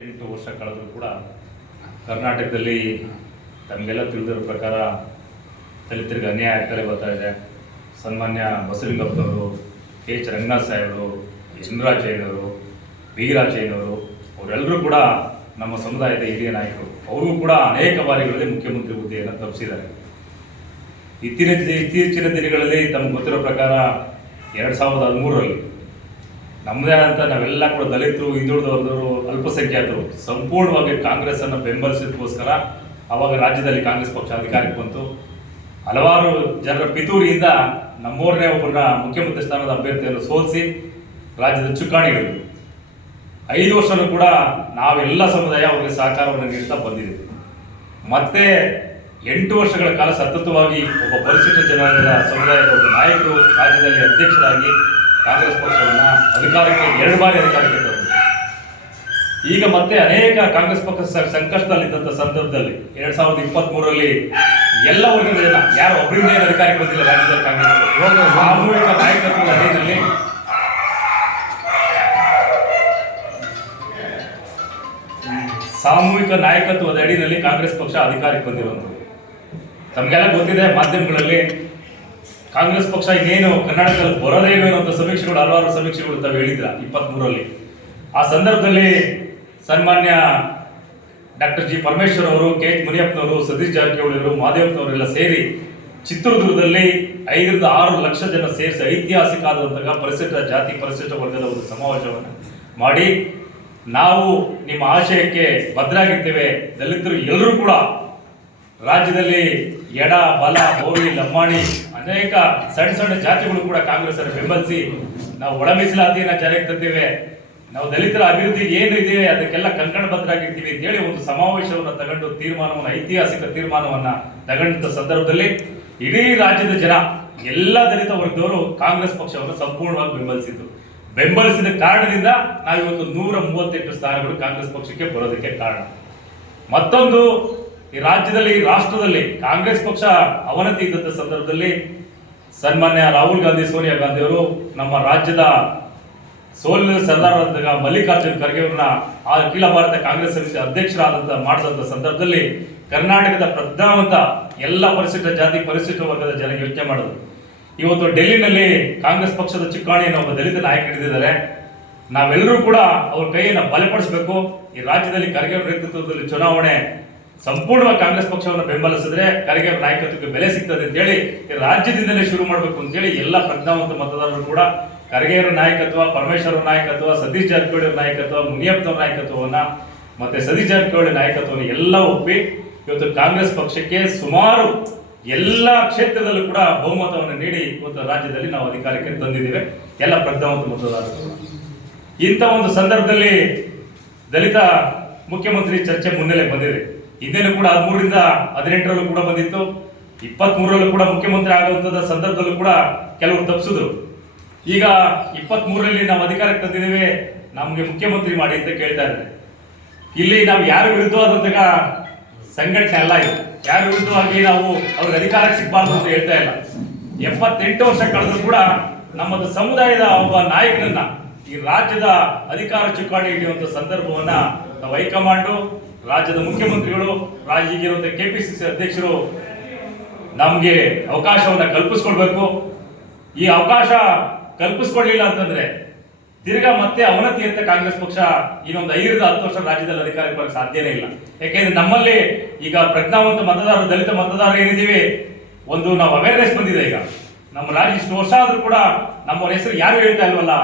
ಎಂಟು ವರ್ಷ ಕಳೆದರೂ ಕೂಡ ಕರ್ನಾಟಕದಲ್ಲಿ ತಮಗೆಲ್ಲ ತಿಳಿದಿರೋ ಪ್ರಕಾರ ದಲಿತರಿಗೆ ಅನ್ಯಾಯ ಆಗ್ತಲೇ ಬರ್ತಾ ಇದೆ. ಸನ್ಮಾನ್ಯ ಬಸವಲಿಂಗಪ್ಪನವರು ಕೆ ಎಚ್ ರಂಗನಾಥ್ ಸಾಹೇಬರು ಚಂದ್ರಾಚಯ್ಯನವರು ವೀರಾಚಯ್ಯನವರು ಅವರೆಲ್ಲರೂ ಕೂಡ ನಮ್ಮ ಸಮುದಾಯದ ಹಿರಿಯ ನಾಯಕರು ಅವರು ಕೂಡ ಅನೇಕ ಬಾರಿಗಳಲ್ಲಿ ಮುಖ್ಯಮಂತ್ರಿ ಹುದ್ದೆಯನ್ನು ತಪ್ಪಿಸಿದ್ದಾರೆ ಇತ್ತೀಚಿನ ಇತ್ತೀಚಿನ ದಿನಗಳಲ್ಲಿ ತಮ್ಗೆ ಗೊತ್ತಿರೋ ಪ್ರಕಾರ ಎರಡು ಸಾವಿರದ ಹದಿಮೂರರಲ್ಲಿ ನಮ್ಮದೇ ಆದಂಥ ನಾವೆಲ್ಲ ಕೂಡ ದಲಿತರು ಹಿಂದುಳಿದ ವರ್ಗದವರು ಅಲ್ಪಸಂಖ್ಯಾತರು, ಸಂಪೂರ್ಣವಾಗಿ ಕಾಂಗ್ರೆಸ್ ಅನ್ನು ಬೆಂಬಲಿಸಿದಕ್ಕೋಸ್ಕರ ಅವಾಗ ರಾಜ್ಯದಲ್ಲಿ ಕಾಂಗ್ರೆಸ್ ಪಕ್ಷ ಅಧಿಕಾರಕ್ಕೆ ಬಂತು. ಹಲವಾರು ಜನರ ಪಿತೂರಿಯಿಂದ ನಮ್ಮೂರನೇ ಒಬ್ಬರನ್ನ ಮುಖ್ಯಮಂತ್ರಿ ಸ್ಥಾನದ ಅಭ್ಯರ್ಥಿಯನ್ನು ಸೋಲಿಸಿ ರಾಜ್ಯದ ಚುಕ್ಕಾಣಿಗಳು ಐದು ವರ್ಷನೂ ಕೂಡ ನಾವೆಲ್ಲ ಸಮುದಾಯ ಅವರಿಗೆ ಸಹಕಾರವನ್ನು ನೀಡ್ತಾ ಬಂದಿದೆ. ಮತ್ತೆ ಎಂಟು ವರ್ಷಗಳ ಕಾಲ ಸತತವಾಗಿ ಒಬ್ಬ ಪರಿಶಿಷ್ಟ ಜನಾಂಗದ ಸಮುದಾಯದ ಒಬ್ಬ ನಾಯಕರು ರಾಜ್ಯದಲ್ಲಿ ಅಧ್ಯಕ್ಷರಾಗಿ ಕಾಂಗ್ರೆಸ್ ಪಕ್ಷವನ್ನು ಅಧಿಕಾರಕ್ಕೆ ಎರಡು ಬಾರಿ ಅಧಿಕಾರಕ್ಕೆ ತಂದರು ಈಗ ಮತ್ತೆ ಅನೇಕ ಕಾಂಗ್ರೆಸ್ ಪಕ್ಷ ಸಂಕಷ್ಟದಲ್ಲಿದ್ದಂಥ ಸಂದರ್ಭದಲ್ಲಿ ಎರಡ್ ಸಾವಿರದ ಇಪ್ಪತ್ತ್ ಮೂರರಲ್ಲಿ ಎಲ್ಲ ವರ್ಗದ ಜನ ಯಾರು ಒಬ್ಬರಿಂದ ಏನು ಅಧಿಕಾರಕ್ಕೆ ಬಂದಿಲ್ಲ ರಾಜ್ಯದಲ್ಲಿ ಕಾಂಗ್ರೆಸ್ ಸಾಮೂಹಿಕ ನಾಯಕತ್ವದ ಅಧೀನದಲ್ಲಿ ಸಾಮೂಹಿಕ ನಾಯಕತ್ವದ ಅಡಿಯಲ್ಲಿ ಕಾಂಗ್ರೆಸ್ ಪಕ್ಷ ಅಧಿಕಾರಕ್ಕೆ ಬಂದಿರುವಂಥದ್ದು. ತಮಗೆಲ್ಲ ಗೊತ್ತಿದೆ ಮಾಧ್ಯಮಗಳಲ್ಲಿ ಕಾಂಗ್ರೆಸ್ ಪಕ್ಷ ಇನ್ನೇನು ಕರ್ನಾಟಕದಲ್ಲಿ ಬರೋದೇ ಇಲ್ಲ ಅನ್ನೋ ಸಮೀಕ್ಷೆಗಳು, ಹಲವಾರು ಸಮೀಕ್ಷೆಗಳು ತಾವು ಹೇಳಿದ್ರ ಇಪ್ಪತ್ಮೂರರಲ್ಲಿ. ಆ ಸಂದರ್ಭದಲ್ಲಿ ಸನ್ಮಾನ್ಯ ಡಾಕ್ಟರ್ ಜಿ ಪರಮೇಶ್ವರ್ ಅವರು, ಕೆ ಎಚ್ ಮುನಿಯಪ್ಪನವರು, ಸತೀಶ್ ಜಾರಕಿಹೊಳಿ ಅವರು, ಮಾದೇವಪ್ಪನವರೆಲ್ಲ ಸೇರಿ ಚಿತ್ರದುರ್ಗದಲ್ಲಿ ಐದರಿಂದ ಆರು ಲಕ್ಷ ಜನ ಸೇರಿಸಿ ಐತಿಹಾಸಿಕ ಆದಂತಹ ಪರಿಶಿಷ್ಟ ಜಾತಿ, ಪರಿಶಿಷ್ಟ ವರ್ಗದ ಒಂದು ಸಮಾವೇಶವನ್ನು ಮಾಡಿ ನಾವು ನಿಮ್ಮ ಆಶಯಕ್ಕೆ ಭದ್ರಾಗಿರ್ತೇವೆ ದಲಿತರು ಎಲ್ಲರೂ ಕೂಡ ರಾಜ್ಯದಲ್ಲಿ ಎಡ, ಬಲ, ಗೌರಿ, ಲಂಬಾಣಿ ಅನೇಕ ಸಣ್ಣ ಸಣ್ಣ ಜಾತಿಗಳು ಕೂಡ ಕಾಂಗ್ರೆಸ್ ಅನ್ನು ಬೆಂಬಲಿಸಿ ನಾವು ಒಳ ಮೀಸಲಾತಿಯನ್ನ ಜಾರಿಗೆ ತಂದಿವೆ. ನಾವು ದಲಿತರ ಅಭಿವೃದ್ಧಿ ಏನು ಇದೆ, ಅದಕ್ಕೆಲ್ಲ ಕಂಕಣಬದ್ಧರಾಗಿರ್ತೀವಿ ಅಂತೇಳಿ ಒಂದು ಸಮಾವೇಶವನ್ನು ತಗೊಂಡು ತೀರ್ಮಾನವನ್ನು, ಐತಿಹಾಸಿಕ ತೀರ್ಮಾನವನ್ನ ತಗೊಂಡ ಸಂದರ್ಭದಲ್ಲಿ ಇಡೀ ರಾಜ್ಯದ ಜನ, ಎಲ್ಲ ದಲಿತ ವರ್ಗದವರು ಕಾಂಗ್ರೆಸ್ ಪಕ್ಷವನ್ನು ಸಂಪೂರ್ಣವಾಗಿ ಬೆಂಬಲಿಸಿದ್ರು ಬೆಂಬಲಿಸಿದ ಕಾರಣದಿಂದ ನಾವಿವತ್ತು ನೂರ ಮೂವತ್ತೆಂಟು ಸ್ಥಾನಗಳು ಕಾಂಗ್ರೆಸ್ ಪಕ್ಷಕ್ಕೆ ಬರೋದಕ್ಕೆ ಕಾರಣ. ಮತ್ತೊಂದು ಈ ರಾಜ್ಯದಲ್ಲಿ ರಾಷ್ಟ್ರದಲ್ಲಿ ಕಾಂಗ್ರೆಸ್ ಪಕ್ಷ ಅವನತಿ ಇದ್ದಂಥ ಸಂದರ್ಭದಲ್ಲಿ ಸನ್ಮಾನ್ಯ ರಾಹುಲ್ ಗಾಂಧಿ, ಸೋನಿಯಾ ಗಾಂಧಿ ಅವರು ನಮ್ಮ ರಾಜ್ಯದ ಸೋಲಿನ ಸರ್ದಾರ ಮಲ್ಲಿಕಾರ್ಜುನ್ ಖರ್ಗೆ ಅವರನ್ನ ಅಖಿಲ ಭಾರತ ಕಾಂಗ್ರೆಸ್ ಸಮಿತಿ ಅಧ್ಯಕ್ಷರಾದಂತ ಮಾಡಿದಂತ ಸಂದರ್ಭದಲ್ಲಿ ಕರ್ನಾಟಕದ ಪ್ರಜ್ಞಾವಂತ ಎಲ್ಲ ಪರಿಶಿಷ್ಟ ಜಾತಿ, ಪರಿಶಿಷ್ಟ ವರ್ಗದ ಜನ ಯೋಚನೆ ಮಾಡಿದ್ರು. ಇವತ್ತು ಡೆಲ್ಲಿನಲ್ಲಿ ಕಾಂಗ್ರೆಸ್ ಪಕ್ಷದ ಚುಕ್ಕಾಣಿಯನ್ನು ಒಬ್ಬ ದಲಿತ ನಾಯಕ ಹಿಡಿದಿದ್ದಾರೆ. ನಾವೆಲ್ಲರೂ ಕೂಡ ಅವ್ರ ಕೈಯನ್ನು ಬಲಪಡಿಸಬೇಕು. ಈ ರಾಜ್ಯದಲ್ಲಿ ಖರ್ಗೆ ನೇತೃತ್ವದಲ್ಲಿ ಚುನಾವಣೆ ಸಂಪೂರ್ಣವಾಗಿ ಕಾಂಗ್ರೆಸ್ ಪಕ್ಷವನ್ನು ಬೆಂಬಲಿಸಿದ್ರೆ ಖರ್ಗೆ ನಾಯಕತ್ವಕ್ಕೆ ಬೆಲೆ ಸಿಗ್ತದೆ ಅಂತ ಹೇಳಿ ರಾಜ್ಯದಿಂದಲೇ ಶುರು ಮಾಡಬೇಕು ಅಂತ ಹೇಳಿ ಎಲ್ಲ ಪ್ರಜ್ಞಾವಂತ ಮತದಾರರು ಕೂಡ ಖರ್ಗೆಯವರ ನಾಯಕತ್ವ, ಪರಮೇಶ್ವರ ನಾಯಕತ್ವ, ಸತೀಶ್ ಜಾರಕಿಹೊಳಿ ನಾಯಕತ್ವ ಮುನಿಯಪ್ಪನವ್ರ ನಾಯಕತ್ವವನ್ನು ಮತ್ತೆ ಸತೀಶ್ ಜಾರಕಿಹೊಳಿ ನಾಯಕತ್ವವನ್ನು ಎಲ್ಲ ಒಪ್ಪಿ ಇವತ್ತು ಕಾಂಗ್ರೆಸ್ ಪಕ್ಷಕ್ಕೆ ಸುಮಾರು ಎಲ್ಲ ಕ್ಷೇತ್ರದಲ್ಲೂ ಕೂಡ ಬಹುಮತವನ್ನು ನೀಡಿ ಇವತ್ತು ರಾಜ್ಯದಲ್ಲಿ ನಾವು ಅಧಿಕಾರಕ್ಕೆ ತಂದಿದ್ದೇವೆ. ಎಲ್ಲ ಪ್ರಜ್ಞಾವಂತ ಮತದಾರರು ಇಂಥ ಒಂದು ಸಂದರ್ಭದಲ್ಲಿ ದಲಿತ ಮುಖ್ಯಮಂತ್ರಿ ಚರ್ಚೆ ಮುನ್ನೆಲೆ ಬಂದಿದೆ. ಹಿಂದೆನೂ ಕೂಡ ಹದಿಮೂರರಿಂದ ಹದಿನೆಂಟರಲ್ಲೂ ಕೂಡ ಬಂದಿತ್ತು. ಇಪ್ಪತ್ತ್ ಕೂಡ ಮುಖ್ಯಮಂತ್ರಿ ಆಗುವಂಥದ್ದು ಸಂದರ್ಭದಲ್ಲೂ ಕೂಡ ಕೆಲವರು ತಪ್ಪಿಸಿದ್ರು ಈಗ ಇಪ್ಪತ್ತ್ ಮೂರರಲ್ಲಿ ನಾವು ಅಧಿಕಾರಕ್ಕೆ ತಂದಿದ್ದೇವೆ, ನಮಗೆ ಮುಖ್ಯಮಂತ್ರಿ ಮಾಡಿ ಅಂತ ಕೇಳ್ತಾ ಇದ್ದಾರೆ. ಇಲ್ಲಿ ನಾವು ಯಾರ ವಿರುದ್ಧವಾದಂತಹ ಸಂಘಟನೆ ಅಲ್ಲ ಇದು. ಯಾರ ವಿರುದ್ಧವಾಗಿ ನಾವು ಅವ್ರಿಗೆ ಅಧಿಕಾರ ಸಿಗಬಾರ್ದು ಅಂತ ಹೇಳ್ತಾ ಇಲ್ಲ. ಎಪ್ಪತ್ತೆಂಟು ವರ್ಷ ಕಳೆದ್ರು ಕೂಡ ನಮ್ಮದು ಸಮುದಾಯದ ಒಬ್ಬ ನಾಯಕನನ್ನ ಈ ರಾಜ್ಯದ ಅಧಿಕಾರ ಚುಕ್ಕಾಣಿ ಹಿಡಿಯುವಂತ ಸಂದರ್ಭವನ್ನ ನಾವು ಹೈಕಮಾಂಡು ರಾಜ್ಯದ ಮುಖ್ಯಮಂತ್ರಿಗಳು ಈಗಿರುವಂಥ ಕೆ ಪಿ ಸಿ ಸಿ ಅಧ್ಯಕ್ಷರು ನಮಗೆ ಅವಕಾಶವನ್ನು ಕಲ್ಪಿಸ್ಕೊಳ್ಬೇಕು. ಈ ಅವಕಾಶ ಕಲ್ಪಿಸ್ಕೊಡ್ಲಿಲ್ಲ ಅಂತಂದ್ರೆ ತಿರ್ಗಾ ಮತ್ತೆ ಅವನತಿ ಅಂತ ಕಾಂಗ್ರೆಸ್ ಪಕ್ಷ ಇನ್ನೊಂದು ಐದರಿಂದ ಹತ್ತು ವರ್ಷ ರಾಜ್ಯದಲ್ಲಿ ಅಧಿಕಾರಕ್ಕೆ ಬರಕ್ಕೆ ಸಾಧ್ಯನೇ ಇಲ್ಲ. ಯಾಕೆಂದ್ರೆ ನಮ್ಮಲ್ಲಿ ಈಗ ಪ್ರಜ್ಞಾವಂತ ಮತದಾರರು, ದಲಿತ ಮತದಾರರು ಏನಿದ್ದೀವಿ? ಒಂದು ನಾವು ಅವೇರ್ನೆಸ್ ಬಂದಿದೆ ಈಗ. ನಮ್ಮ ರಾಜ್ಯ ಇಷ್ಟು ವರ್ಷ ಆದ್ರೂ ಕೂಡ ನಮ್ಮ ಹೆಸರು ಯಾರು ಹೇಳ್ತಾ ಇಲ್ವಲ್ಲ?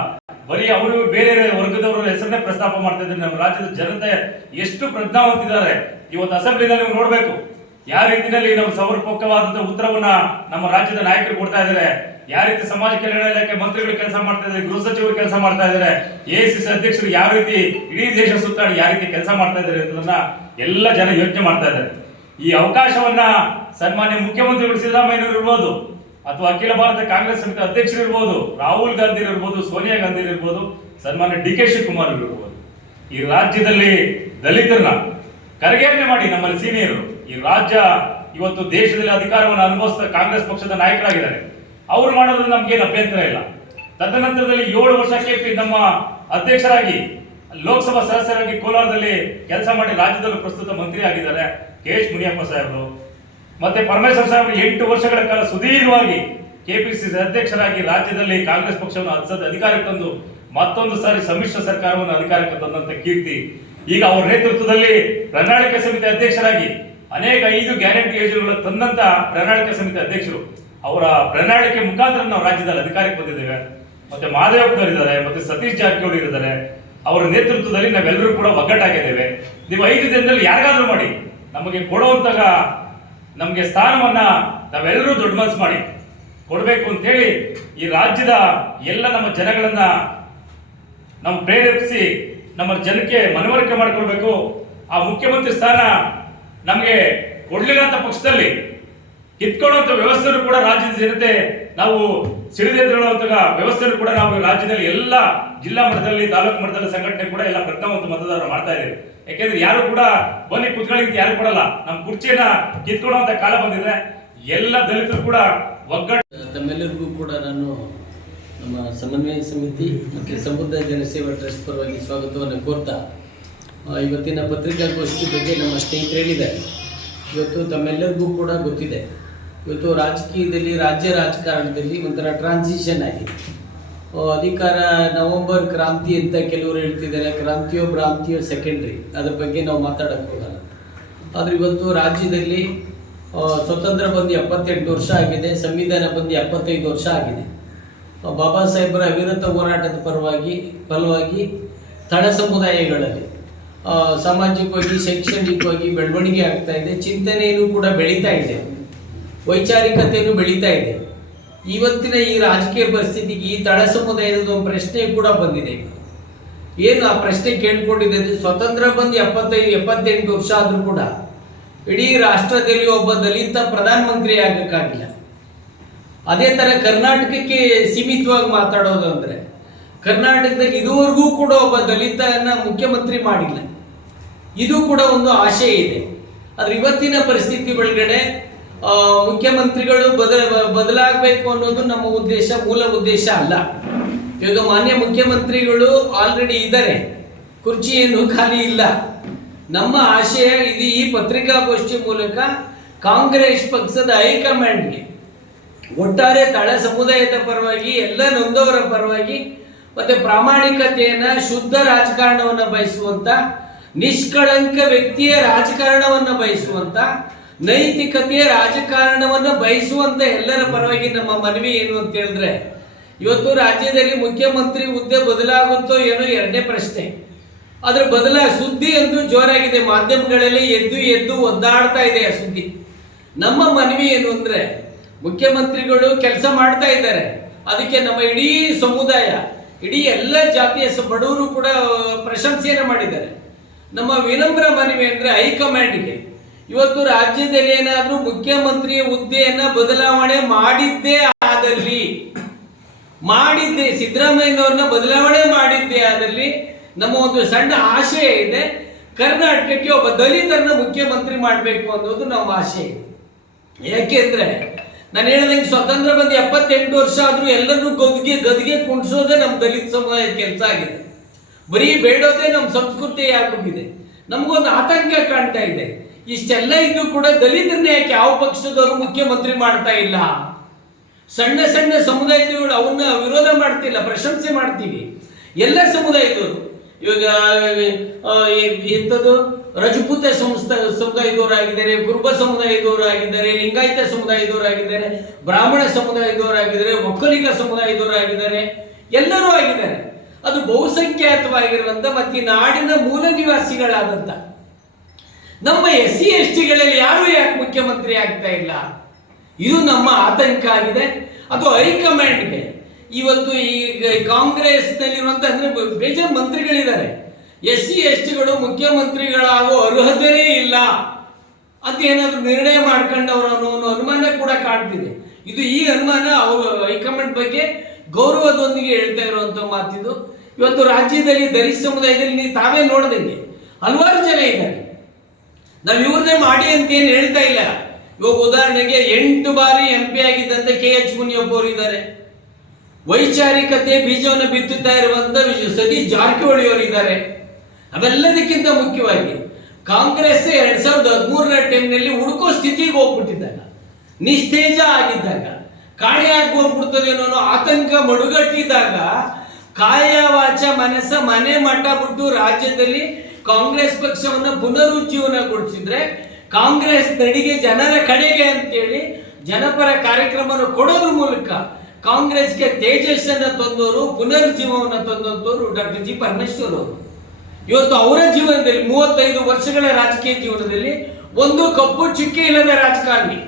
ಬರೀ ಅವರು ಬೇರೆ ವರ್ಗದವರ ಹೆಸರನ್ನೇ ಪ್ರಸ್ತಾಪ ಮಾಡ್ತಾ ಇದ್ದಾರೆ. ನಮ್ಮ ರಾಜ್ಯದ ಜನತೆ ಎಷ್ಟು ಪ್ರಜ್ಞಾವಂತಿದ್ದಾರೆ. ಇವತ್ತು ಅಸೆಂಬ್ಲಿನಲ್ಲಿ ನೀವು ನೋಡ್ಬೇಕು. ಯಾವ ರೀತಿಯಲ್ಲಿ ನಮ್ಮ ಸಮರ್ಪಕವಾದಂತಹ ಉತ್ತರವನ್ನ ನಮ್ಮ ರಾಜ್ಯದ ನಾಯಕರು ಕೊಡ್ತಾ ಇದ್ದಾರೆ. ಯಾವ ರೀತಿ ಸಮಾಜ ಕಲ್ಯಾಣ ಇಲಾಖೆ ಮಂತ್ರಿಗಳು ಕೆಲಸ ಮಾಡ್ತಾ ಇದ್ದಾರೆ, ಗೃಹ ಸಚಿವರು ಕೆಲಸ ಮಾಡ್ತಾ ಇದ್ದಾರೆ ಎಸಿಸಿ ಅಧ್ಯಕ್ಷರು ಯಾವ ರೀತಿ ಇಡೀ ದೇಶ ಸುತ್ತಾಡಿ ಯಾವ ರೀತಿ ಕೆಲಸ ಮಾಡ್ತಾ ಇದ್ದಾರೆ ಅನ್ನೋದನ್ನ ಎಲ್ಲ ಜನ ಯೋಚನೆ ಮಾಡ್ತಾ ಇದ್ದಾರೆ. ಈ ಅವಕಾಶವನ್ನ ಸನ್ಮಾನ್ಯ ಮುಖ್ಯಮಂತ್ರಿಗಳು ಸಿದ್ದರಾಮಯ್ಯನವರು ಇರ್ಬೋದು. ಅಥವಾ ಅಖಿಲ ಭಾರತ ಕಾಂಗ್ರೆಸ್ ಸಮಿತಿ ಅಧ್ಯಕ್ಷರು ಇರ್ಬೋದು ರಾಹುಲ್ ಗಾಂಧಿ ಇರ್ಬೋದು ಸೋನಿಯಾ ಗಾಂಧಿ ಇರ್ಬೋದು ಸನ್ಮಾನ್ಯ ಡಿ ಕೆ ಶಿವಕುಮಾರ್ ಇರ್ಬೋದು. ಈ ರಾಜ್ಯದಲ್ಲಿ ದಲಿತರನ್ನ ಕರಗೇರಣೆ ಮಾಡಿ ನಮ್ಮಲ್ಲಿ ಸೀನಿಯರು. ಈ ರಾಜ್ಯ ಇವತ್ತು ದೇಶದಲ್ಲಿ ಅಧಿಕಾರವನ್ನು ಅನುಭವಿಸಿದ ಕಾಂಗ್ರೆಸ್ ಪಕ್ಷದ ನಾಯಕರಾಗಿದ್ದಾರೆ. ಅವ್ರು ಮಾಡೋದ್ರಲ್ಲಿ ನಮ್ಗೇನು ಅಭ್ಯಂತರ ಇಲ್ಲ. ತದನಂತರದಲ್ಲಿ ಏಳು ವರ್ಷ ಕೆಪಿ ನಮ್ಮ ಅಧ್ಯಕ್ಷರಾಗಿ, ಲೋಕಸಭಾ ಸದಸ್ಯರಾಗಿ ಕೋಲಾರದಲ್ಲಿ ಕೆಲಸ ಮಾಡಿ ರಾಜ್ಯದಲ್ಲೂ ಪ್ರಸ್ತುತ ಮಂತ್ರಿ ಆಗಿದ್ದಾರೆ ಕೆ ಎಚ್ ಮುನಿಯಪ್ಪ ಸಾಹೇಬರು. ಮತ್ತೆ ಪರಮೇಶ್ವರ್ ಸಾಹೇಬರು ಎಂಟು ವರ್ಷಗಳ ಕಾಲ ಸುದೀರ್ಘವಾಗಿ ಕೆಪಿಸಿಸಿ ಅಧ್ಯಕ್ಷರಾಗಿ ರಾಜ್ಯದಲ್ಲಿ ಕಾಂಗ್ರೆಸ್ ಪಕ್ಷವನ್ನು ಅಧಿಸ ಅಧಿಕಾರಕ್ಕೆ ತಂದು ಮತ್ತೊಂದು ಸಾರಿ ಸಮ್ಮಿಶ್ರ ಸರ್ಕಾರವನ್ನು ಅಧಿಕಾರಕ್ಕೆ ತಂದಂತ ಕೀರ್ತಿ. ಈಗ ಅವರ ನೇತೃತ್ವದಲ್ಲಿ ಪ್ರಣಾಳಿಕೆ ಸಮಿತಿ ಅಧ್ಯಕ್ಷರಾಗಿ ಅನೇಕ ಐದು ಗ್ಯಾರಂಟಿ ಯೋಜನೆಗಳು ತಂದಂತ ಪ್ರಣಾಳಿಕೆ ಸಮಿತಿ ಅಧ್ಯಕ್ಷರು. ಅವರ ಪ್ರಣಾಳಿಕೆ ಮುಖಾಂತರ ನಾವು ರಾಜ್ಯದಲ್ಲಿ ಅಧಿಕಾರಕ್ಕೆ ಬಂದಿದ್ದೇವೆ. ಮತ್ತೆ ಮಾದೇವಪ್ಪನವರು ಇದ್ದಾರೆ, ಮತ್ತೆ ಸತೀಶ್ ಜಾರಕಿಹೊಳಿ ಇದ್ದಾರೆ. ಅವರ ನೇತೃತ್ವದಲ್ಲಿ ನಾವೆಲ್ಲರೂ ಕೂಡ ಒಗ್ಗಟ್ಟಾಗಿದ್ದೇವೆ. ನೀವು ಐದು ದಿನದಲ್ಲಿ ಯಾರಿಗಾದ್ರೂ ಮಾಡಿ, ನಮಗೆ ಕೊಡುವಂತಹ ನಮಗೆ ಸ್ಥಾನವನ್ನ ನಾವೆಲ್ಲರೂ ದೊಡ್ಡ ಮನಸ್ಸು ಮಾಡಿ ಕೊಡಬೇಕು ಅಂತ ಹೇಳಿ ಈ ರಾಜ್ಯದ ಎಲ್ಲ ನಮ್ಮ ಜನಗಳನ್ನ ನಾವು ಪ್ರೇರೇಪಿಸಿ ನಮ್ಮ ಜನಕ್ಕೆ ಮನವರಿಕೆ ಮಾಡಿಕೊಳ್ಬೇಕು. ಆ ಮುಖ್ಯಮಂತ್ರಿ ಸ್ಥಾನ ನಮಗೆ ಕೊಡ್ಲಿಲ್ಲ ಅಂತ ಪಕ್ಷದಲ್ಲಿ ಕಿತ್ಕೊಳ್ಳುವಂಥ ವ್ಯವಸ್ಥೆಯನ್ನು ಕೂಡ ರಾಜ್ಯದ ಜನತೆ ನಾವು ಸಿಡಿದೆದ್ದೇಳುವಂತ ವ್ಯವಸ್ಥೆಯನ್ನು ಕೂಡ ನಾವು ರಾಜ್ಯದಲ್ಲಿ ಎಲ್ಲ ಜಿಲ್ಲಾ ಮಟ್ಟದಲ್ಲಿ, ತಾಲೂಕು ಮಟ್ಟದಲ್ಲಿ ಸಂಘಟನೆ ಕೂಡ ಎಲ್ಲ ಪ್ರಜ್ಞಾವಂತ ಮತದಾರರು ಮಾಡ್ತಾ ಇದ್ದೇವೆ. ಯಾಕೆಂದ್ರೆ ಯಾರು ಕೂಡ ಬನ್ನಿ ಕುತ್ಕೊಳ್ಳಿ ಯಾರು ಕೊಡಲ್ಲ. ನಮ್ಮ ಕುರ್ಚಿಯನ್ನ ಕಿತ್ಕೊಳ್ಳುವಂತ ಕಾಲ ಬಂದಿದೆ. ಎಲ್ಲ ದಲಿತರು ಕೂಡ ಒಗ್ಗಟ್ಟು ತಮ್ಮೆಲ್ಲರಿಗೂ ಕೂಡ ನಾನು ನಮ್ಮ ಸಮನ್ವಯ ಸಮಿತಿ ಮತ್ತು ಸಮುದ್ರ ಜನಸೇವಾ ಟ್ರಸ್ಟ್ ಪರವಾಗಿ ಸ್ವಾಗತವನ್ನು ಕೋರ್ತಾ ಇವತ್ತಿನ ಪತ್ರಿಕಾಗೋಷ್ಠಿ ಬಗ್ಗೆ ನಮ್ಮ ಸ್ನೇಹಿತರು ಹೇಳಿದ್ದಾರೆ. ಇವತ್ತು ತಮ್ಮೆಲ್ಲರಿಗೂ ಕೂಡ ಗೊತ್ತಿದೆ. ಇವತ್ತು ರಾಜಕೀಯದಲ್ಲಿ, ರಾಜ್ಯ ರಾಜಕಾರಣದಲ್ಲಿ ಒಂಥರ ಟ್ರಾನ್ಸಿಷನ್ ಆಗಿದೆ. ಅಧಿಕಾರ ನವೆಂಬರ್ ಕ್ರಾಂತಿ ಅಂತ ಕೆಲವರು ಹೇಳ್ತಿದ್ದಾರೆ. ಕ್ರಾಂತಿಯೋ ಭ್ರಾಂತಿಯೋ ಸೆಕೆಂಡ್ರಿ ಅದ್ರ ಬಗ್ಗೆ ನಾವು ಮಾತಾಡಕ್ಕೆ ಹೋಗಲ್ಲ. ಆದರೆ ಇವತ್ತು ರಾಜ್ಯದಲ್ಲಿ ಸ್ವತಂತ್ರ ಬಂದು ಎಪ್ಪತ್ತೆಂಟು ವರ್ಷ ಆಗಿದೆ. ಸಂವಿಧಾನ ಬಂದು ಎಪ್ಪತ್ತೈದು ವರ್ಷ ಆಗಿದೆ. ಬಾಬಾ ಸಾಹೇಬರ ಅವಿರತ ಹೋರಾಟದ ಪರವಾಗಿ ಫಲವಾಗಿ ತಳ ಸಮುದಾಯಗಳಲ್ಲಿ ಸಾಮಾಜಿಕವಾಗಿ, ಶೈಕ್ಷಣಿಕವಾಗಿ ಬೆಳವಣಿಗೆ ಆಗ್ತಾ ಇದೆ. ಚಿಂತನೆಯೂ ಕೂಡ ಬೆಳೀತಾ ಇದೆ. ವೈಚಾರಿಕತೆಯೂ ಬೆಳೀತಾ ಇದೆ. ಇವತ್ತಿನ ಈ ರಾಜಕೀಯ ಪರಿಸ್ಥಿತಿಗೆ ಈ ತಳ ಸಮುದಾಯದ ಒಂದು ಪ್ರಶ್ನೆ ಕೂಡ ಬಂದಿದೆ. ಏನು ಆ ಪ್ರಶ್ನೆ ಕೇಳ್ಕೊಂಡಿದೆ ಸ್ವತಂತ್ರ ಬಂದು ಎಪ್ಪತ್ತೈದು, ಎಪ್ಪತ್ತೆಂಟು ವರ್ಷ ಆದರೂ ಕೂಡ ಇಡೀ ರಾಷ್ಟ್ರದಲ್ಲಿ ಒಬ್ಬ ದಲಿತ ಪ್ರಧಾನಮಂತ್ರಿ ಆಗಕ್ಕಾಗಿಲ್ಲ. ಅದೇ ಥರ ಕರ್ನಾಟಕಕ್ಕೆ ಸೀಮಿತವಾಗಿ ಮಾತಾಡೋದು ಅಂದರೆ ಕರ್ನಾಟಕದಲ್ಲಿ ಇದುವರೆಗೂ ಕೂಡ ಒಬ್ಬ ದಲಿತನ ಮುಖ್ಯಮಂತ್ರಿ ಮಾಡಿಲ್ಲ. ಇದು ಕೂಡ ಒಂದು ಆಶಯ ಇದೆ. ಆದರೆ ಇವತ್ತಿನ ಪರಿಸ್ಥಿತಿ ಒಳಗಡೆ ಮುಖ್ಯಮಂತ್ರಿಗಳು ಬದಲ, ಬದಲಾಗಬೇಕು ಅನ್ನೋದು ನಮ್ಮ ಉದ್ದೇಶ, ಮೂಲ ಉದ್ದೇಶ ಅಲ್ಲ. ಇವಾಗ ಮಾನ್ಯ ಮುಖ್ಯಮಂತ್ರಿಗಳು ಆಲ್ರೆಡಿ ಇದ್ದಾರೆ. ಕುರ್ಚಿ ಏನು ಖಾಲಿ ಇಲ್ಲ. ನಮ್ಮ ಆಶಯ ಇದು ಈ ಪತ್ರಿಕಾಗೋಷ್ಠಿ ಮೂಲಕ ಕಾಂಗ್ರೆಸ್ ಪಕ್ಷದ ಹೈಕಮಾಂಡ್ಗೆ ಒಟ್ಟಾರೆ ತಳ ಸಮುದಾಯದ ಪರವಾಗಿ, ಎಲ್ಲ ನೊಂದವರ ಪರವಾಗಿ ಮತ್ತು ಪ್ರಾಮಾಣಿಕತೆಯನ್ನು, ಶುದ್ಧ ರಾಜಕಾರಣವನ್ನು ಬಯಸುವಂಥ ನಿಷ್ಕಳಂಕ ವ್ಯಕ್ತಿಯ ರಾಜಕಾರಣವನ್ನು ಬಯಸುವಂತ ನೈತಿಕತೆಯ ರಾಜಕಾರಣವನ್ನು ಬಯಸುವಂತ ಎಲ್ಲರ ಪರವಾಗಿ ನಮ್ಮ ಮನವಿ ಏನು ಅಂತ ಹೇಳಿದ್ರೆ, ಇವತ್ತು ರಾಜ್ಯದಲ್ಲಿ ಮುಖ್ಯಮಂತ್ರಿ ಹುದ್ದೆ ಬದಲಾಗುತ್ತೋ ಏನೋ ಎರಡನೇ ಪ್ರಶ್ನೆ. ಅದ್ರ ಬದಲ ಸುದ್ದಿ ಎಂದು ಜೋರಾಗಿದೆ, ಮಾಧ್ಯಮಗಳಲ್ಲಿ ಎದ್ದು ಎದ್ದು ಒದ್ದಾಡ್ತಾ ಇದೆ ಆ ಸುದ್ದಿ. ನಮ್ಮ ಮನವಿ ಏನು ಅಂದ್ರೆ, ಮುಖ್ಯಮಂತ್ರಿಗಳು ಕೆಲಸ ಮಾಡ್ತಾ ಇದ್ದಾರೆ. ಅದಕ್ಕೆ ನಮ್ಮ ಇಡೀ ಸಮುದಾಯ, ಇಡೀ ಎಲ್ಲ ಜಾತಿಯ ಬಡವರು ಕೂಡ ಪ್ರಶಂಸೆಯನ್ನು ಮಾಡಿದ್ದಾರೆ. ನಮ್ಮ ವಿನಮ್ರ ಮನವಿ ಅಂದ್ರೆ ಹೈಕಮಾಂಡ್ಗೆ. ಇವತ್ತು ರಾಜ್ಯದಲ್ಲಿ ಏನಾದರೂ ಮುಖ್ಯಮಂತ್ರಿ ಹುದ್ದೆಯನ್ನ ಬದಲಾವಣೆ ಮಾಡಿದ್ದೇ ಆದಲ್ಲಿ, ಮಾಡಿದ್ದೆ, ಸಿದ್ದರಾಮಯ್ಯನವ್ರನ್ನ ಬದಲಾವಣೆ ಮಾಡಿದ್ದೆ ಆದಲ್ಲಿ ನಮ್ಮ ಒಂದು ಸಣ್ಣ ಆಶಯ ಇದೆ. ಕರ್ನಾಟಕಕ್ಕೆ ಒಬ್ಬ ದಲಿತರನ್ನ ಮುಖ್ಯಮಂತ್ರಿ ಮಾಡಬೇಕು ಅನ್ನೋದು ನಮ್ಮ ಆಶೆ ಇದೆ. ಯಾಕೆಂದ್ರೆ ನಾನು ಹೇಳಿದಂಗೆ ಸ್ವತಂತ್ರ ಬಂದು ಎಪ್ಪತ್ತೆಂಟು ವರ್ಷ ಆದರೂ ಎಲ್ಲರನ್ನೂ ಗದ್ಗೆ ಗದ್ಗೆ ಕುಣಿಸೋದೇ ನಮ್ಮ ದಲಿತ ಸಮುದಾಯದ ಕೆಲಸ ಆಗಿದೆ. ಬರೀ ಬೇಡೋದೇ ನಮ್ಮ ಸಂಸ್ಕೃತಿ ಆಗ್ಬಿಟ್ಟಿದೆ. ನಮಗೊಂದು ಆತಂಕ ಕಾಣ್ತಾ ಇದೆ. ಇಷ್ಟೆಲ್ಲ ಇದ್ದು ಕೂಡ ದಲಿತರನ್ನ ಯಾಕೆ ಯಾವ ಪಕ್ಷದವರು ಮುಖ್ಯಮಂತ್ರಿ ಮಾಡ್ತಾ ಇಲ್ಲ. ಸಣ್ಣ ಸಣ್ಣ ಸಮುದಾಯದವರು ಅವನ್ನ ವಿರೋಧ ಮಾಡ್ತಿಲ್ಲ, ಪ್ರಶಂಸೆ ಮಾಡ್ತೀವಿ. ಎಲ್ಲ ಸಮುದಾಯದವರು. ಇವಾಗ ಎಂಥದ್ದು ರಜಪೂತ ಸಂಸ್ಥ, ಸಮುದಾಯದವರಾಗಿದ್ದಾರೆ, ಕುರುಬ ಸಮುದಾಯದವರಾಗಿದ್ದಾರೆ, ಲಿಂಗಾಯತ ಸಮುದಾಯದವರಾಗಿದ್ದಾರೆ, ಬ್ರಾಹ್ಮಣ ಸಮುದಾಯದವರಾಗಿದ್ದಾರೆ, ಒಕ್ಕಲಿಗ ಸಮುದಾಯದವರಾಗಿದ್ದಾರೆ. ಎಲ್ಲರೂ ಆಗಿದ್ದಾರೆ. ಅದು ಬಹುಸಂಖ್ಯಾತವಾಗಿರುವಂತ ಮತ್ತು ನಾಡಿನ ಮೂಲ ನಿವಾಸಿಗಳಾದಂಥ ನಮ್ಮ ಎಸ್ ಸಿ ಎಸ್ ಟಿಗಳಲ್ಲಿ ಯಾರು ಯಾಕೆ ಮುಖ್ಯಮಂತ್ರಿ ಆಗ್ತಾ ಇಲ್ಲ? ಇದು ನಮ್ಮ ಆತಂಕ ಆಗಿದೆ. ಅದು ಹೈಕಮಾಂಡ್ಗೆ ಇವತ್ತು ಈಗ ಕಾಂಗ್ರೆಸ್ನಲ್ಲಿರುವಂಥ ಅಂದರೆ ಬೇಜಾರು ಮಂತ್ರಿಗಳಿದ್ದಾರೆ. ಎಸ್ ಸಿ ಎಸ್ ಟಿಗಳು ಮುಖ್ಯಮಂತ್ರಿಗಳಾಗೋ ಅರ್ಹತೆಯೇ ಇಲ್ಲ. ಅಂತ ಏನಾದರೂ ನಿರ್ಣಯ ಮಾಡ್ಕೊಂಡವರು ಅನ್ನೋ ಒಂದು ಅನುಮಾನ ಕೂಡ ಕಾಡ್ತಿದೆ ಇದು ಈ ಅನುಮಾನ ಅವರು ಹೈಕಮಾಂಡ್ ಬಗ್ಗೆ ಗೌರವದೊಂದಿಗೆ ಹೇಳ್ತಾ ಇರುವಂತ ಮಾತಿದು. ಇವತ್ತು ರಾಜ್ಯದಲ್ಲಿ ದಲಿತ ಸಮುದಾಯದಲ್ಲಿ ನೀವು ತಾವೇ ನೋಡ್ದಂಗೆ ಹಲವಾರು ಜನ ಇದ್ದಾರೆ. ನಾವು ಇವ್ರನ್ನೇ ಮಾಡಿ ಅಂತ ಏನು ಹೇಳ್ತಾ ಇಲ್ಲ. ಇವಾಗ ಉದಾಹರಣೆಗೆ ಎಂಟು ಬಾರಿ ಎಂ ಪಿ ಆಗಿದ್ದಂತೆ ಕೆ ಎಚ್ ಮುನಿಯಪ್ಪ ಇದ್ದಾರೆ. ವೈಚಾರಿಕತೆ ಬೀಜವನ್ನು ಬಿತ್ತುತ್ತಾ ಇರುವಂತ ಸತೀಶ್ ಜಾರಕಿಹೊಳಿ ಅವರು ಇದ್ದಾರೆ. ಅವೆಲ್ಲದಕ್ಕಿಂತ ಮುಖ್ಯವಾಗಿ ಕಾಂಗ್ರೆಸ್ ಎರಡ್ ಸಾವಿರದ ಹದಿಮೂರರ ಟೈಮ್ನಲ್ಲಿ ಹುಡುಕೋ ಸ್ಥಿತಿಗೆ ಹೋಗ್ಬಿಟ್ಟಿದ್ದಾಗ, ನಿಸ್ತೇಜ ಆಗಿದ್ದಾಗ ಕಾಣೆಯಾಗಿ ಹೋಗ್ಬಿಡ್ತದೇನೋ ಅನ್ನೋ ಆತಂಕ ಮಡುಗಟ್ಟಿದಾಗ ಕಾಯ ವಾಚ ಮನಸ್ಸ ಮನೆ ಮಟ್ಟ ಬಿಟ್ಟು ರಾಜ್ಯದಲ್ಲಿ ಕಾಂಗ್ರೆಸ್ ಪಕ್ಷವನ್ನು ಪುನರುಜ್ಜೀವನಗೊಳಿಸಿದ್ರೆ ಕಾಂಗ್ರೆಸ್ ನಡಿಗೆ ಜನರ ಕಡೆಗೆ ಅಂತೇಳಿ ಜನಪರ ಕಾರ್ಯಕ್ರಮ ಕೊಡೋದ್ರ ಮೂಲಕ ಕಾಂಗ್ರೆಸ್ಗೆ ತೇಜಸ್ಸನ್ನು ತಂದವರು ಪುನರುಜ್ಜೀವನ ತಂದಂತವರು ಡಾಕ್ಟರ್ ಜಿ ಪರಮೇಶ್ವರ್ ಅವರು. ಇವತ್ತು ಅವರ ಜೀವನದಲ್ಲಿ, ಮೂವತ್ತೈದು ವರ್ಷಗಳ ರಾಜಕೀಯ ಜೀವನದಲ್ಲಿ ಒಂದು ಕಪ್ಪು ಚುಕ್ಕೆ ಇಲ್ಲದ ರಾಜಕಾರಣಿ,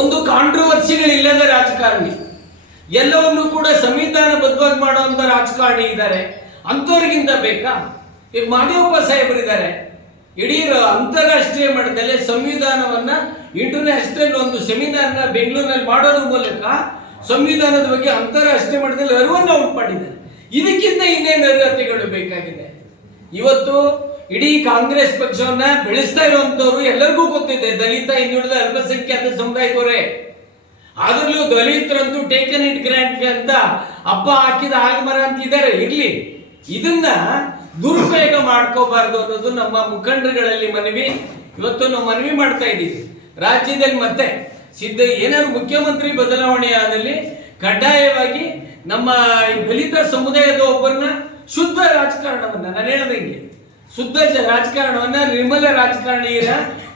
ಒಂದು ಕಾಂಟ್ರವರ್ಸಿಗಳಿಲ್ಲದ ರಾಜಕಾರಣಿ, ಎಲ್ಲವನ್ನು ಕೂಡ ಸಂವಿಧಾನಬದ್ಧವಾಗಿ ಮಾಡುವಂತ ರಾಜಕಾರಣಿ ಇದ್ದಾರೆ. ಅಂಥವ್ರಿಗಿಂತ ಬೇಕಾ? ಈಗ ಮಾದೇವಪ್ಪ ಸಾಹೇಬರಿದ್ದಾರೆ ಇಡೀ ಅಂತಾರಾಷ್ಟ್ರೀಯ ಮಟ್ಟದಲ್ಲಿ ಸಂವಿಧಾನವನ್ನ ಇಂಟರ್ನ್ಯಾಷನಲ್ ಒಂದು ಸೆಮಿನಾರ್ನ ಬೆಂಗಳೂರಿನಲ್ಲಿ ಮಾಡೋದ್ರ ಮೂಲಕ ಸಂವಿಧಾನದ ಬಗ್ಗೆ ಅಂತಾರಾಷ್ಟ್ರೀಯ ಮಟ್ಟದಲ್ಲಿ ಅರಿವನ್ನು ಉಂಟು ಮಾಡಿದ್ದಾರೆ. ಇದಕ್ಕಿಂತ ಇನ್ನೇನು ಅರ್ಹತೆಗಳು ಬೇಕಾಗಿದೆ? ಇವತ್ತು ಇಡೀ ಕಾಂಗ್ರೆಸ್ ಪಕ್ಷವನ್ನ ಬೆಳೆಸ್ತಾ ಇರುವಂತವ್ರು ಎಲ್ಲರಿಗೂ ಗೊತ್ತಿದೆ, ದಲಿತ ಹಿಂದುಳಿದ ಅಲ್ಪಸಂಖ್ಯಾತ ಸಮುದಾಯದವರೇ. ಆದ್ರಲ್ಲೂ ದಲಿತರಂತೂ ಟೇಕನ್ ಇಟ್ ಗ್ರಾಂಟ್ ಅಂತ ಅಪ್ಪ ಹಾಕಿದ ಆಗಮರ ಅಂತ ಇದ್ದಾರೆ, ಇರ್ಲಿ. ಇದನ್ನ ದುರುಪಯೋಗ ಮಾಡ್ಕೋಬಾರ್ದು ಅನ್ನೋದು ನಮ್ಮ ಮುಖಂಡರುಗಳಲ್ಲಿ ಮನವಿ. ಇವತ್ತು ನಾವು ಮನವಿ ಮಾಡ್ತಾ ಇದ್ದೀವಿ. ರಾಜ್ಯದಲ್ಲಿ ಮತ್ತೆ ಸಿದ್ಧ ಏನಾದ್ರು ಮುಖ್ಯಮಂತ್ರಿ ಬದಲಾವಣೆ ಆದಲ್ಲಿ ಕಡ್ಡಾಯವಾಗಿ ನಮ್ಮ ದಲಿತ ಸಮುದಾಯದ ಒಬ್ಬರನ್ನ ಶುದ್ಧ ರಾಜಕಾರಣವನ್ನ, ನಾನು ಹೇಳ್ದಂಗೆ ಶುದ್ಧ ರಾಜಕಾರಣವನ್ನ, ನಿರ್ಮಲ ರಾಜಕಾರಣಿಯ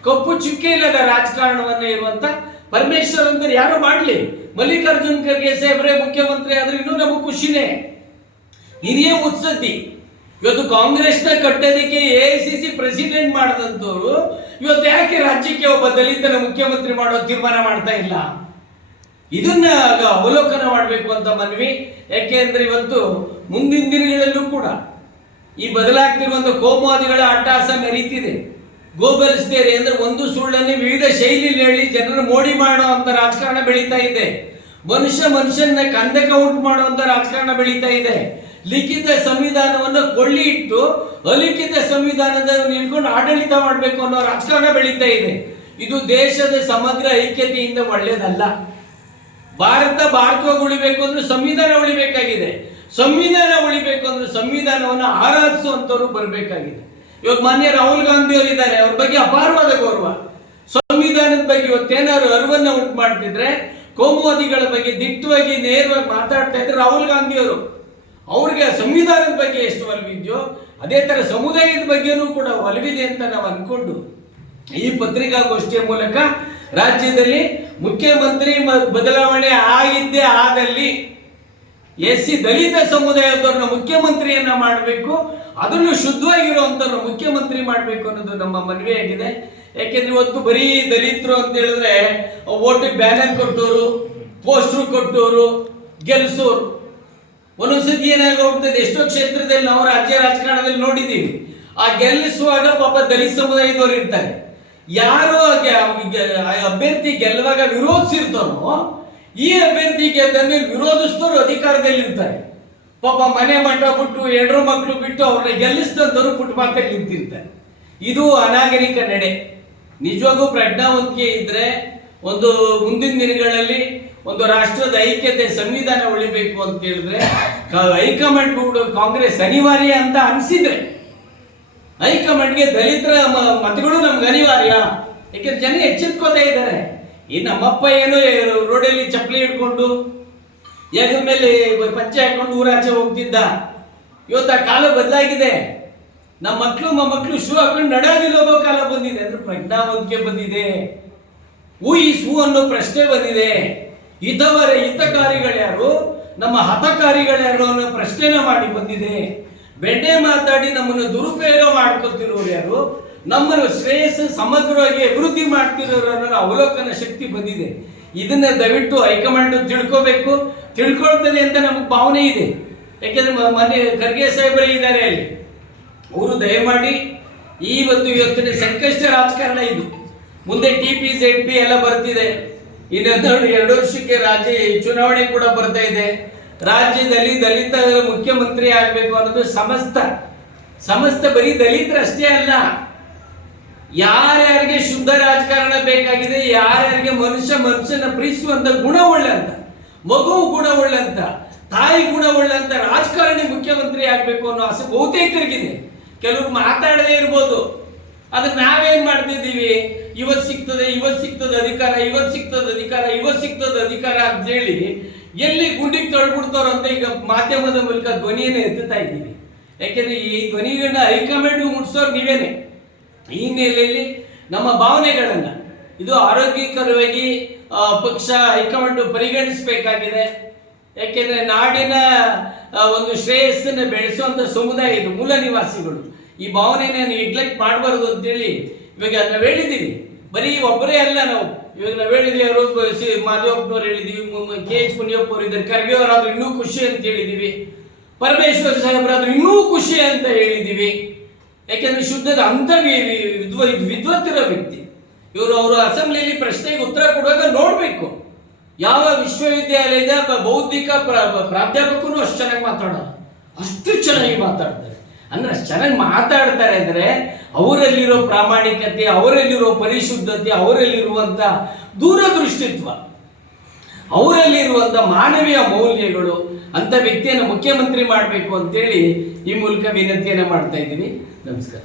ಕಪ್ಪು ಚುಕ್ಕೆ ಇಲ್ಲದ ರಾಜಕಾರಣವನ್ನ ಇರುವಂತ ಪರಮೇಶ್ವರ್ ಅಂದ್ರೆ ಯಾರು ಮಾಡ್ಲಿ. ಮಲ್ಲಿಕಾರ್ಜುನ್ ಖರ್ಗೆ ಸಾಹೇಬ್ರೆ ಮುಖ್ಯಮಂತ್ರಿ ಆದ್ರೆ ಇನ್ನೂ ನಮಗೆ ಖುಷಿನೇ. ಹಿರಿಯ ಮುತ್ಸದ್ದಿ. ಇವತ್ತು ಕಾಂಗ್ರೆಸ್ನ ಕಟ್ಟೋದಕ್ಕೆ A I C C president ಮಾಡದಂತವ್ರು ಇವತ್ತು ಯಾಕೆ ರಾಜ್ಯಕ್ಕೆ ಒಬ್ಬ ದಲಿತನ ಮುಖ್ಯಮಂತ್ರಿ ಮಾಡೋ ತೀರ್ಮಾನ ಮಾಡ್ತಾ ಇಲ್ಲ? ಇದನ್ನ ಅವಲೋಕನ ಮಾಡಬೇಕು ಅಂತ ಮನವಿ. ಯಾಕೆಂದ್ರೆ ಇವತ್ತು ಮುಂದಿನ ದಿನಗಳಲ್ಲೂ ಕೂಡ ಈ ಬದಲಾಗ್ತಿರುವಂತ ಕೋಮುವಾದಿಗಳ ಅಟ್ಟಹಾಸ ಮೆರೀತಿದೆ ಗೋಬಲ್ ಥಿಯರಿ ಅಂದ್ರೆ ಒಂದು ಸುಳ್ಳನ್ನೇ ವಿವಿಧ ಶೈಲಿಯಲ್ಲಿ ಹೇಳಿ ಜನರನ್ನು ಮೋಡಿ ಮಾಡೋ ಅಂತ ರಾಜಕಾರಣ ಬೆಳೀತಾ ಇದೆ. ಮನುಷ್ಯ ಮನುಷ್ಯನ ಕಂದಕ ಉಂಟು ಮಾಡುವಂತ ರಾಜಕಾರಣ ಬೆಳೀತಾ ಇದೆ. ಲಿಖಿತ ಸಂವಿಧಾನವನ್ನು ಕೊಳ್ಳಿ ಇಟ್ಟು ಅಲಿಖಿತ ಸಂವಿಧಾನದ ನಿಂತ್ಕೊಂಡು ಆಡಳಿತ ಮಾಡಬೇಕು ಅನ್ನೋ ರಾಜಕಾರಣ ಬೆಳೀತಾ ಇದೆ. ಇದು ದೇಶದ ಸಮಗ್ರ ಐಕ್ಯತೆಯಿಂದ ಒಳ್ಳೇದಲ್ಲ. ಭಾರತ ಭಾರತವಾಗಿ ಉಳಿಬೇಕು ಅಂದ್ರೆ ಸಂವಿಧಾನ ಉಳಿಬೇಕಾಗಿದೆ. ಸಂವಿಧಾನ ಉಳಿಬೇಕು ಅಂದ್ರೆ ಸಂವಿಧಾನವನ್ನು ಆರಾಧಿಸುವಂತವ್ರು ಬರಬೇಕಾಗಿದೆ. ಇವಾಗ ಮಾನ್ಯ ರಾಹುಲ್ ಗಾಂಧಿ ಅವರು ಇದ್ದಾರೆ ಅವ್ರ ಬಗ್ಗೆ ಅಪಾರವಾದ ಗೌರವ. ಸಂವಿಧಾನದ ಬಗ್ಗೆ ಇವತ್ತೇನಾದ್ರು ಅರಿವನ್ನು ಉಂಟು ಮಾಡ್ತಿದ್ರೆ ಕೋಮುವಾದಿಗಳ ಬಗ್ಗೆ ದಿಟ್ಟವಾಗಿ ನೇರವಾಗಿ ಮಾತಾಡ್ತಾ ಇದ್ರೆ ರಾಹುಲ್ ಗಾಂಧಿ ಅವರು. ಅವ್ರಿಗೆ ಸಂವಿಧಾನದ ಬಗ್ಗೆ ಎಷ್ಟು ಒಲವಿದೆಯೋ ಅದೇ ತರ ಸಮುದಾಯದ ಬಗ್ಗೆನೂ ಕೂಡ ಒಲವಿದೆ ಅಂತ ನಾವು ಅಂದ್ಕೊಂಡು ಈ ಪತ್ರಿಕಾಗೋಷ್ಠಿಯ ಮೂಲಕ ರಾಜ್ಯದಲ್ಲಿ ಮುಖ್ಯಮಂತ್ರಿ ಬದಲಾವಣೆ ಆಗಿದ್ದೇ ಆದಲ್ಲಿ ಎಸ್ ಸಿ ದಲಿತ ಸಮುದಾಯದವ್ರನ್ನ ಮುಖ್ಯಮಂತ್ರಿಯನ್ನ ಮಾಡಬೇಕು, ಅದನ್ನು ಶುದ್ಧವಾಗಿರುವಂತ ಮುಖ್ಯಮಂತ್ರಿ ಮಾಡಬೇಕು ಅನ್ನೋದು ನಮ್ಮ ಮನವಿಯಾಗಿದೆ ಯಾಕೆಂದ್ರೆ ಇವತ್ತು ಬರೀ ದಲಿತರು ಅಂತ ಹೇಳಿದ್ರೆ ಓಟಿಗೆ ಬ್ಯಾನರ್ ಕೊಟ್ಟವರು, ಪೋಸ್ಟ್ರು ಕೊಟ್ಟವರು, ಗೆಲ್ಸೋರು. ಒಂದೊಂದ್ಸತಿ ಏನಾಗೋಗ್ತದೆ ಎಷ್ಟೋ ಕ್ಷೇತ್ರದಲ್ಲಿ ನಾವು ರಾಜ್ಯ ರಾಜಕಾರಣದಲ್ಲಿ ನೋಡಿದ್ದೀವಿ ಆ ಗೆಲ್ಲಿಸುವಾಗ ಪಾಪ ದಲಿತ ಸಮುದಾಯದವರು ಇರ್ತಾರೆ. ಯಾರು ಅಭ್ಯರ್ಥಿ ಗೆಲ್ಲುವಾಗ ವಿರೋಧಿಸಿರ್ತಾರೋ ಈ ಅಭ್ಯರ್ಥಿ ಗೆದ್ದಲ್ಲಿ ವಿರೋಧಿಸಿದವರು ಅಧಿಕಾರದಲ್ಲಿ ಇರ್ತಾರೆ. ಪಾಪ ಮನೆ ಮಠ ಬಿಟ್ಟು ಎರಡರ ಮಕ್ಕಳು ಬಿಟ್ಟು ಅವ್ರನ್ನ ಗೆಲ್ಲಿಸಿದಂಥವ್ರು ಫುಟ್ಪಾತಲ್ಲಿ ನಿಂತಿರ್ತಾರೆ. ಇದು ಅನಾಗರಿಕ ನಡೆ. ನಿಜವಾಗೂ ಪ್ರಜ್ಞಾವಂತಿಕೆ ಇದ್ರೆ ಒಂದು ಮುಂದಿನ ದಿನಗಳಲ್ಲಿ ಒಂದು ರಾಷ್ಟ್ರದ ಐಕ್ಯತೆ ಸಂವಿಧಾನ ಉಳಿಬೇಕು ಅಂತ ಹೇಳಿದ್ರೆ ಹೈಕಮಾಂಡ್ ಕೂಡ ಕಾಂಗ್ರೆಸ್ ಅನಿವಾರ್ಯ ಅಂತ ಅನಿಸಿದ್ರೆ ಹೈಕಮಾಂಡ್ಗೆ ದಲಿತರ ಮತಗಳು ನಮ್ಗೆ ಅನಿವಾರ್ಯ. ಯಾಕೆಂದ್ರೆ ಜನ ಎಚ್ಚೆತ್ಕೋತಾ ಇದ್ದಾರೆ. ಈ ನಮ್ಮಪ್ಪ ಏನು ರೋಡಲ್ಲಿ ಚಪ್ಪಲಿ ಹಿಡ್ಕೊಂಡು, ಎದ್ರ ಮೇಲೆ ಪಂಚೆ ಹಾಕೊಂಡು ಊರಾಚೆ ಹೋಗ್ತಿದ್ದ. ಇವತ್ತು ಆ ಕಾಲ ಬದಲಾಗಿದೆ. ನಮ್ಮ ಮಕ್ಕಳು ಮಕ್ಕಳು ಶೂ ಹಾಕೊಂಡು ನಡಾದಿಲ್ ಹೋಗೋ ಕಾಲ ಬಂದಿದೆ. ಅಂದ್ರೆ ಪ್ರಜ್ಞಾವಂತಿಕೆ ಬಂದಿದೆ. ಊ ಈ ಶೂ ಅನ್ನೋ ಪ್ರಶ್ನೆ ಬಂದಿದೆ. ಹಿತವರ ಹಿತಕಾರಿಗಳ್ಯಾರು, ನಮ್ಮ ಹತಕಾರಿಗಳ್ಯಾರು ಅನ್ನೋ ಪ್ರಶ್ನೆನ ಮಾಡಿ ಬಂದಿದೆ. ಬೆಣ್ಣೆ ಮಾತಾಡಿ ನಮ್ಮನ್ನು ದುರುಪಯೋಗ ಮಾಡ್ಕೊತಿರೋರು ಯಾರು? ನಮ್ಮನ್ನು ಶ್ರೇಯಸ್ಸು ಸಮಗ್ರವಾಗಿ ಅಭಿವೃದ್ಧಿ ಮಾಡ್ತಿರೋರು ಅನ್ನೋ ಅವಲೋಕನ ಶಕ್ತಿ ಬಂದಿದೆ. ಇದನ್ನ ದಯವಿಟ್ಟು ಹೈಕಮಾಂಡ್ ತಿಳ್ಕೋಬೇಕು. ತಿಳ್ಕೊಳ್ತದೆ ಅಂತ ನಮಗೆ ಭಾವನೆ ಇದೆ. ಯಾಕೆಂದ್ರೆ ಮನೆ ಖರ್ಗೆ ಇದ್ದಾರೆ ಅಲ್ಲಿ. ಅವರು ದಯಮಾಡಿ ಇವತ್ತು ಇವತ್ತಿನ ಸಂಕಷ್ಟ ರಾಜಕಾರಣ ಇದು. ಮುಂದೆ ಟಿ ಪಿ ಜೆಡ್ ಪಿ ಎಲ್ಲ ಬರ್ತಿದೆ. ಇನ್ನೊಂದು ಎರಡು ವರ್ಷಕ್ಕೆ ರಾಜ್ಯ ಚುನಾವಣೆ ಕೂಡ ಬರ್ತಾ ಇದೆ. ರಾಜ್ಯದಲ್ಲಿ ದಲಿತ ಮುಖ್ಯಮಂತ್ರಿ ಆಗಬೇಕು ಅನ್ನೋದು ಸಮಸ್ತ ಸಮಸ್ತ ಬರೀ ದಲಿತರಷ್ಟೇ ಅಲ್ಲ. ಯಾರ್ಯಾರಿಗೆ ಶುದ್ಧ ರಾಜಕಾರಣ ಬೇಕಾಗಿದೆ, ಯಾರ್ಯಾರಿಗೆ ಮನುಷ್ಯ ಮನುಷ್ಯನ ಪ್ರೀತಿಸುವಂತ ಗುಣ ಒಳ್ಳೆ ಅಂತ ಮಗು ಗುಣವುಳ್ಳಂತ ತಾಯಿ ಗುಣ ಗುಣವುಳ್ಳಂತ ರಾಜಕಾರಣಿ ಮುಖ್ಯಮಂತ್ರಿ ಆಗಬೇಕು ಅನ್ನೋ ಆಸೆ ಬಹುತೇಕರಿಗಿದೆ. ಕೆಲವ್ರು ಮಾತಾಡದೇ ಇರ್ಬೋದು. ಅದಕ್ಕೆ ನಾವೇನ್ ಮಾಡ್ತಿದ್ದೀವಿ? ಇವತ್ತು ಸಿಗ್ತದೆ ಇವತ್ತು ಸಿಗ್ತದೆ ಅಧಿಕಾರ ಇವತ್ತು ಸಿಕ್ತದ ಅಧಿಕಾರ ಇವತ್ತು ಸಿಕ್ತದ ಅಧಿಕಾರ ಅಂತ ಹೇಳಿ ಎಲ್ಲಿ ಗುಂಡಿಗೆ ತೊಳ್ಬಿಡ್ತಾರೋ ಅಂತ ಈಗ ಮಾಧ್ಯಮದ ಮೂಲಕ ಧ್ವನಿಯನ್ನು ಎತ್ತುತ್ತಾ ಇದ್ದೀವಿ. ಯಾಕೆಂದ್ರೆ ಈ ಧ್ವನಿಗಳನ್ನ ಹೈಕಮಾಂಡ್ ಮುಟ್ಸೋರು ನೀವೇನೆ. ಈ ಹಿನ್ನೆಲೆಯಲ್ಲಿ ನಮ್ಮ ಭಾವನೆಗಳನ್ನ, ಇದು ಆರೋಗ್ಯಕರವಾಗಿ ಪಕ್ಷ, ಹೈಕಮಾಂಡ್ ಪರಿಗಣಿಸಬೇಕಾಗಿದೆ. ಯಾಕೆಂದ್ರೆ ನಾಡಿನ ಒಂದು ಶ್ರೇಯಸ್ಸನ್ನು ಬೆಳೆಸುವಂತ ಸಮುದಾಯ ಇದು ಮೂಲ ನಿವಾಸಿಗಳು. ಈ ಭಾವನೆಯನ್ನು ನೆಗ್ಲೆಕ್ಟ್ ಮಾಡಬಾರ್ದು ಅಂತೇಳಿ ಇವಾಗ ಅದನ್ನ ಹೇಳಿದ್ದೀವಿ. ಬರೀ ಒಬ್ಬರೇ ಅಲ್ಲ ನಾವು. ಇವಾಗ ನಾವು ಹೇಳಿದ್ವಿ ಸಿ ಮಾಧವಪ್ಪನವ್ರು ಹೇಳಿದೀವಿ ಕೆ ಎಚ್ ಪುಣ್ಯಪ್ಪವ್ರು ಅವರು ಇದ್ದಾರೆ ಖರ್ಗೆ ಅವರಾದ್ರು ಇನ್ನೂ ಖುಷಿ ಅಂತ ಹೇಳಿದೀವಿ. ಪರಮೇಶ್ವರ ಸಾಹೇಬರಾದ್ರೂ ಇನ್ನೂ ಖುಷಿ ಅಂತ ಹೇಳಿದ್ದೀವಿ ಯಾಕೆಂದ್ರೆ ಶುದ್ಧದ ಅಂತ ವಿದ್ವ ವಿದ್ವತ್ತಿರೋ ವ್ಯಕ್ತಿ. ಇವರು ಅವರು ಅಸೆಂಬ್ಲಿಯಲ್ಲಿ ಪ್ರಶ್ನೆಗೆ ಉತ್ತರ ಕೊಡುವಾಗ ನೋಡಬೇಕು. ಯಾವ ವಿಶ್ವವಿದ್ಯಾಲಯದ ಬೌದ್ಧಿಕ ಪ್ರ- ಪ್ರಾಧ್ಯಾಪಕರು ಅಷ್ಟು ಚೆನ್ನಾಗಿ ಮಾತಾಡೋದು ಅಷ್ಟು ಚೆನ್ನಾಗಿ ಮಾತಾಡ್ತಾರೆ. ಅಂದ್ರೆ ಅಷ್ಟು ಚೆನ್ನಾಗಿ ಮಾತಾಡ್ತಾರೆ ಅಂದ್ರೆ ಅವರಲ್ಲಿರೋ ಪ್ರಾಮಾಣಿಕತೆ, ಅವರಲ್ಲಿರೋ ಪರಿಶುದ್ಧತೆ ಅವರಲ್ಲಿರುವಂಥ ದೂರದೃಷ್ಟಿತ್ವ ಅವರಲ್ಲಿರುವಂಥ ಮಾನವೀಯ ಮೌಲ್ಯಗಳು ಅಂತ ವ್ಯಕ್ತಿಯನ್ನು ಮುಖ್ಯಮಂತ್ರಿ ಮಾಡಬೇಕು ಅಂತೇಳಿ ಈ ಮೂಲಕ ವಿನಂತಿಯನ್ನು ಮಾಡ್ತಾ ಇದ್ದೀವಿ ನಮಸ್ಕಾರ.